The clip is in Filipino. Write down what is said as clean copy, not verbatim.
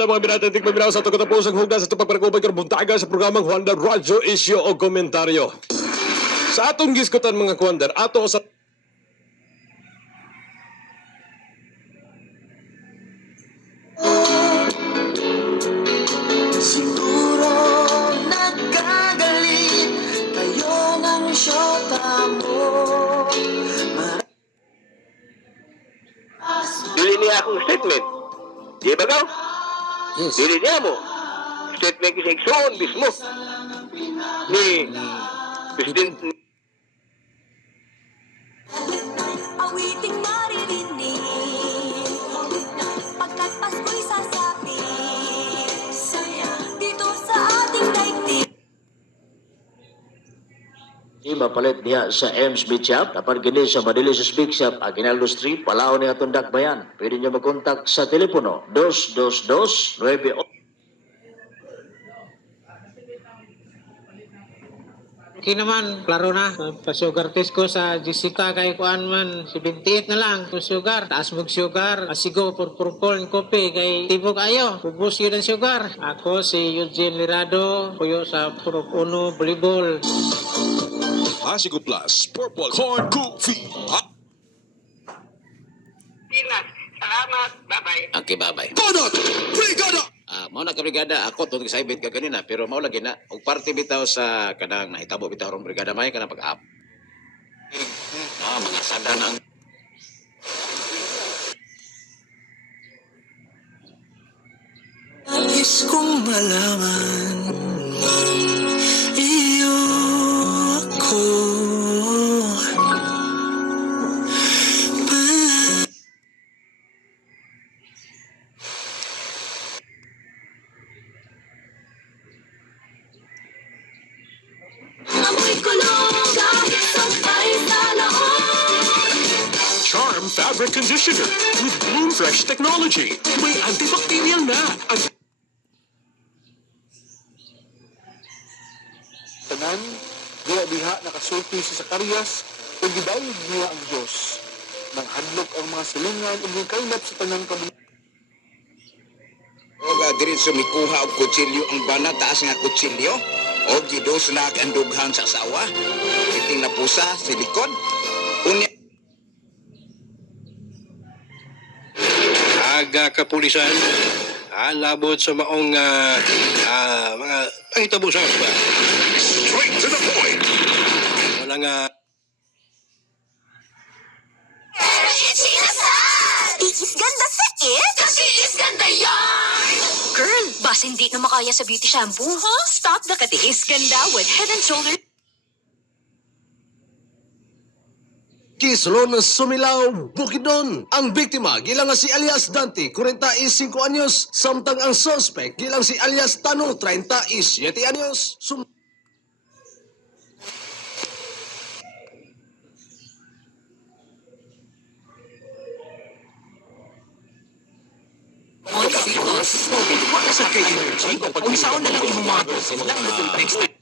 ito mga binatantik maminaw sa tukatapos ang hugda sa ito pagpagkubay karbuntaga sa programang Juanda Radyo Isyo o Komentaryo. Sa atong giskutan mga kwander, ato sa Siguro nagkagalit tayo ng syota mo. Dili niya akong statement. Di ba gaw? Yes. Dili niya mo. Statement kasi iksoon mismo. Ni President Awiting maririnig pagkat Pasko'y sasabi dito sa ating daigdig. Si mapalit diha sa Ems Beach Shop, kapag gini sa Manila sa Speak Shop, Aguinaldo Street, Palao ni atong Dakbayan. Pwede nyo mag-contact sa telepono 222-98. Okay naman, klaro na. Pa-sugar test ko sa Jessica kay kuan man, 78 na lang. Sugar, taas mong sugar. Asigo, purpurpol, kopi kay tibok ayo. Ubus yun ang sugar. Ako si Eugene Lirado, puyo sa Purok Uno, Volleyball. Asigo Plus, Purple Corn Coffee. Salamat. Bye-bye. Okay, bye-bye. Donut! Brigada! Mao na ka brigada, ako tungkol sa ibit ka kanina, pero mao lagi na og parte bitaw sa kanang nahitabo bitaw rong brigada may kanang pag-up. Mga sada na ang Nais kong malaman iyo ako. Amoy kulong kahit sampay sa laon. Charm Fabric Conditioner with Bloom Fresh Technology. May antibacterial na at tanan, diha nakasulti sa Sakarias, o gidayog niya ang Diyos. Nang hadlok ang mga silingan o yung kailap sa tanang kabungan. Og diretso mikuha og kutsilyo ang bana taas nga kutsilyo og gidos na ang dughan sa asawa. Iting na pusa sa likod. Unya aga kapulisan labot sa maong mga pangitabusan ba straight to the point. wala nga Is ganda sa it? Kasi is ganda yan! Girl, bas hindi na makaya sa beauty shampoo, huh? Stop the katiis ganda with Head and Shoulders. Kisulon ng Sumilaw, Bukidnon. Ang biktima, gilang si alias Dante, 45 anyos. Samtang ang suspect, gilang si alias Tano, 37 anyos. Wala sa kay energy. Kung saan na lang imong mga next time.